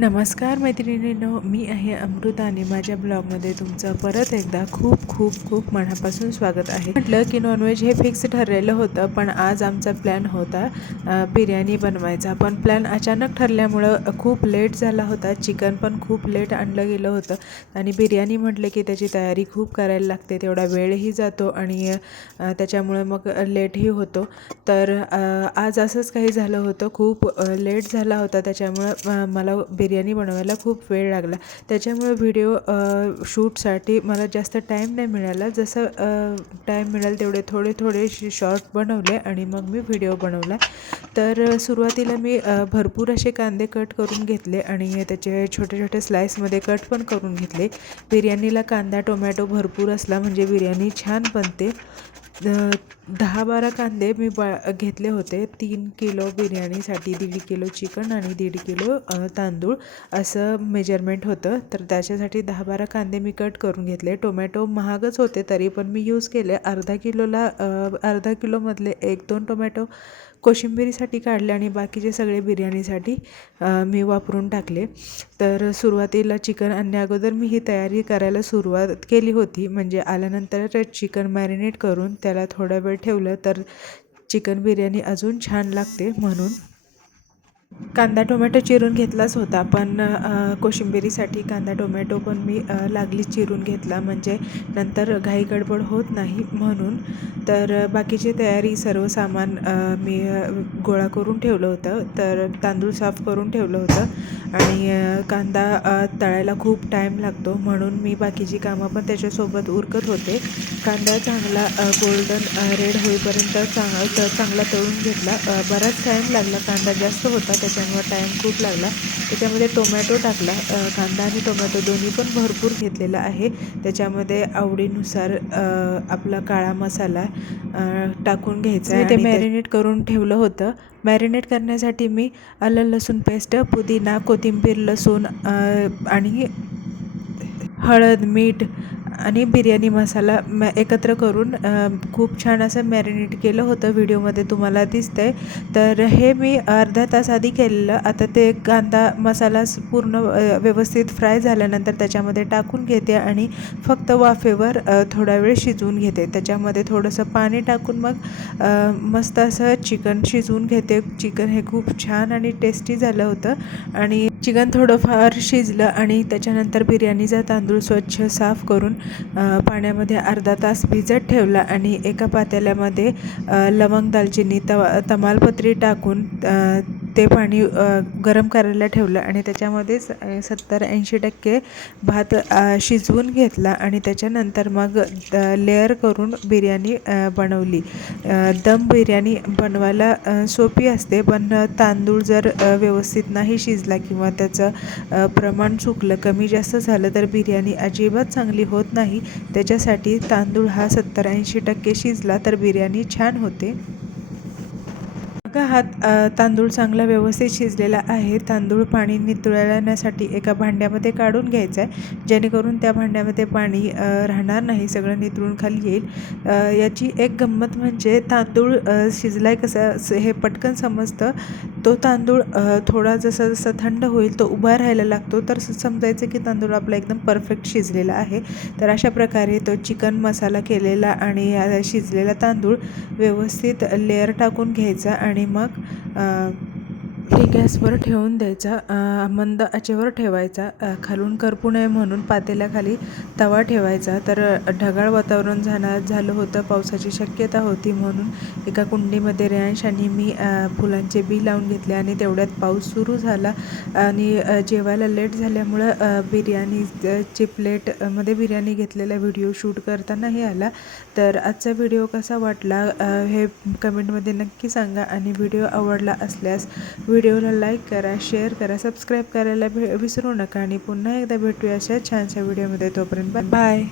नमस्कार मैत्रिणींनो मी आहे अमृता आणि माझ्या ब्लॉगमध्ये तुमचं परत एकदा खूप खूप खूप मनापासून स्वागत आहे. म्हटलं की नॉनव्हेज हे फिक्स ठरलेलं होतं पण आज आमचा प्लॅन होता बिर्याणी बनवायचा. पण प्लॅन अचानक ठरल्यामुळं खूप लेट झाला होता. चिकन पण खूप लेट आणलं गेलं होतं. आणि बिर्याणी म्हटलं की त्याची तयारी खूप करायला लागते. तेवढा वेळही जातो आणि त्याच्यामुळे मग लेटही होतो. तर आज असंच काही झालं होतं. खूप लेट झाला होता. त्याच्यामुळं मला बिर्याणी बनवायला खूप वेळ लागला. त्याच्यामुळे व्हिडिओ शूटसाठी मला जास्त टाईम नाही मिळाला. जसं टाईम मिळाल तेवढे थोडे थोडे शॉर्ट बनवले आणि मग मी व्हिडिओ बनवला. तर सुरुवातीला मी भरपूर असे कांदे कट करून घेतले आणि त्याचे छोटे छोटे स्लाईसमध्ये कट पण करून घेतले. बिर्याणीला कांदा टोमॅटो भरपूर असला म्हणजे बिर्याणी छान बनते. दहा बारा कांदे मी बा घेतले होते. तीन किलो बिर्याणीसाठी दीड किलो चिकन आणि दीड किलो तांदूळ असं मेजरमेंट होतं. तर त्याच्यासाठी दहा बारा कांदे मी कट करून घेतले. टोमॅटो महागच होते तरी पण मी यूज केले. अर्धा किलोला अर्धा किलोमधले एक दोन टोमॅटो कोशिंबिरीसाठी काढले आणि बाकीचे सगळे बिर्याणीसाठी मी वापरून टाकले. तर सुरुवातीला चिकन आणण्या अगोदर मी ही तयारी करायला सुरुवात केली होती. म्हणजे आल्यानंतर चिकन मॅरिनेट करून त्याला थोडा वेळ ठेवलं तर चिकन बिर्याणी अजून छान लागते म्हणून. कांदा टोमॅटो चिरून घेतलाच होता पण कोशिंबिरीसाठी कांदा टोमॅटो पण मी लागलीच चिरून घेतला. म्हणजे नंतर घाई गडबड होत नाही म्हणून. तर बाकीची तयारी सर्व सामान मी गोळा करून ठेवलं होतं. तर तांदूळ साफ करून ठेवलं होतं. आणि कांदा तळायला खूप टाईम लागतो म्हणून मी बाकीची कामं पण त्याच्यासोबत उरकत होते. कांदा चांगला गोल्डन रेड होईपर्यंत चांगला त चांगला तळून घेतला. बराच टाईम लागला कांदा जास्त होता त्याच्यामुळे टाईम खूप लागला. त्याच्यामध्ये टोमॅटो टाकला. कांदा आणि टोमॅटो दोन्ही पण भरपूर घेतलेला आहे. त्याच्यामध्ये आवडीनुसार आपला काळा मसाला टाकून घ्यायचा आहे ते मॅरिनेट करून ठेवलं होतं. मॅरिनेट करण्यासाठी मी आलं लसूण पेस्ट पुदिना कोथिंबीर लसूण आणि हळद मीठ आणि बिर्याणी मसाला मॅ एकत्र करून खूप छान असं मॅरिनेट केलं होतं व्हिडिओमध्ये तुम्हाला दिसतं आहे तर हे मी अर्धा तास आधी केलेलं. आता ते कांदा मसाला पूर्ण व्यवस्थित फ्राय झाल्यानंतर त्याच्यामध्ये टाकून घेते आणि फक्त वाफेवर थोडा वेळ शिजवून घेते. त्याच्यामध्ये थोडंसं पाणी टाकून मग मस्त असं चिकन शिजवून घेते. चिकन हे खूप छान आणि टेस्टी झालं होतं. आणि चिकन थोडंफार शिजलं आणि त्याच्यानंतर बिर्याणीचा तांदूळ स्वच्छ साफ करून पाण्यामध्ये अर्धा तास भिजत ठेवला आणि एका पातेल्यामध्ये लवंग दालचिनी तवा तमालपत्री टाकून ते पाणी गरम करायला ठेवलं आणि त्याच्यामध्येच सत्तर ऐंशी टक्के भात शिजवून घेतला आणि त्याच्यानंतर मग लेअर करून बिर्याणी बनवली. दम बिर्याणी बनवायला सोपी असते पण तांदूळ जर व्यवस्थित नाही शिजला किंवा त्याचं प्रमाण चुकलं कमी जास्त झालं तर बिर्याणी अजिबात चांगली होत नाही. त्याच्यासाठी तांदूळ हा सत्तर ऐंशी टक्के शिजला तर बिर्याणी छान होते. बघा हा तांदूळ चांगला व्यवस्थित शिजलेला आहे. तांदूळ पाणी नितळण्यासाठी एका भांड्यामध्ये काढून घ्यायचं आहे जेणेकरून त्या भांड्यामध्ये पाणी राहणार नाही सगळं नितळून खाली येईल. याची एक गंमत म्हणजे तांदूळ शिजलाय कसं हे पटकन समजतं. तो तांदूळ थोडा जसा जसा थंड होईल तो उभा राहायला लागतो. तर समजायचं की तांदूळ आपला एकदम परफेक्ट शिजलेला आहे. तर अशा प्रकारे तो चिकन मसाला केलेला आणि शिजलेला तांदूळ व्यवस्थित लेअर टाकून घ्यायचा आणि मग अ, गॅसवर ठेवून द्यायचा मंद आचेवर ठेवायचा. खालून करपू नये म्हणून पातेल्याखाली तवा ठेवायचा. तर ढगाळ वातावरण झाणार झालं होतं पावसाची शक्यता होती म्हणून एका कुंडीमध्ये रेयांश आणि मी फुलांचे बी लावून घेतले आणि तेवढ्यात पाऊस सुरू झाला. आणि जेवायला लेट झाल्यामुळं बिर्याणीची प्लेटमध्ये प्लेटमध्ये बिर्याणी घेतलेला व्हिडिओ शूट करतानाही आला. तर आजचा व्हिडिओ कसा वाटला हे कमेंटमध्ये नक्की सांगा आणि व्हिडिओ आवडला असल्यास व्हिडिओला लाईक करा शेअर करा सबस्क्राईब करायला भे विसरू नका आणि पुन्हा एकदा भेटूया अशा छानशा व्हिडिओमध्ये. तोपर्यंत बाय.